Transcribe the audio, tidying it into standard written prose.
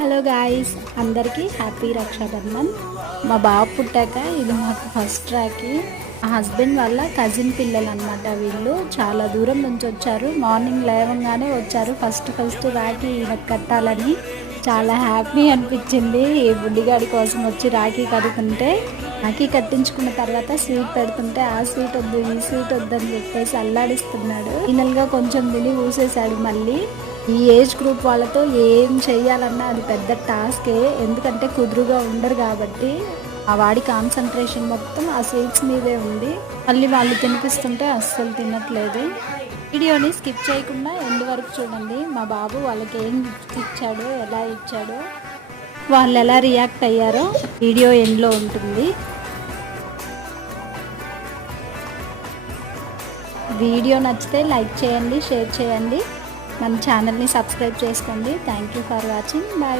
Hello guys, అందరికీ happy Rakshabandhan. మా బాబు పుట్టాక ఇది మాకు ఫస్ట్ రాఖీ. మా హస్బెండ్ వాళ్ళ కజిన్ పిల్లలు అనమాట. వీళ్ళు చాలా దూరం నుంచి వచ్చారు. మార్నింగ్ లేవగానే వచ్చారు. ఫస్ట్ రాఖీ ఈయనకు కట్టాలని చాలా హ్యాపీ అనిపించింది. ఈ బుడ్డిగాడి కోసం వచ్చి రాఖీ కడుతుంటే, రాఖీ కట్టించుకున్న తర్వాత స్వీట్ పెడుతుంటే ఆ స్వీట్ వద్దు ఈ స్వీట్ వద్దని చెప్పేసి అల్లాడిస్తున్నాడు. ఫైనల్గా కొంచెం తిని ఊసేశాడు. మళ్ళీ ఈ ఏజ్ గ్రూప్ వాళ్ళతో ఏం చెయ్యాలన్నా అది పెద్ద టాస్కే, ఎందుకంటే కుదురుగా ఉండరు కాబట్టి. ఆ వాడి కాన్సన్ట్రేషన్ మొత్తం ఆ స్వీట్స్ మీదే ఉంది. మళ్ళీ వాళ్ళు తినిపిస్తుంటే అస్సలు తినట్లేదు. వీడియోని స్కిప్ చేయకుండా ఎండ్ వరకు చూడండి. మా బాబు వాళ్ళకి ఏం గిఫ్ట్ ఇచ్చాడో, ఎలా ఇచ్చాడో, వాళ్ళు ఎలా రియాక్ట్ అయ్యారో వీడియో ఎండ్లో ఉంటుంది. వీడియో నచ్చితే లైక్ చేయండి, షేర్ చేయండి, మన ఛానల్ని సబ్స్క్రైబ్ చేసుకోండి. Thank you for watching. Bye.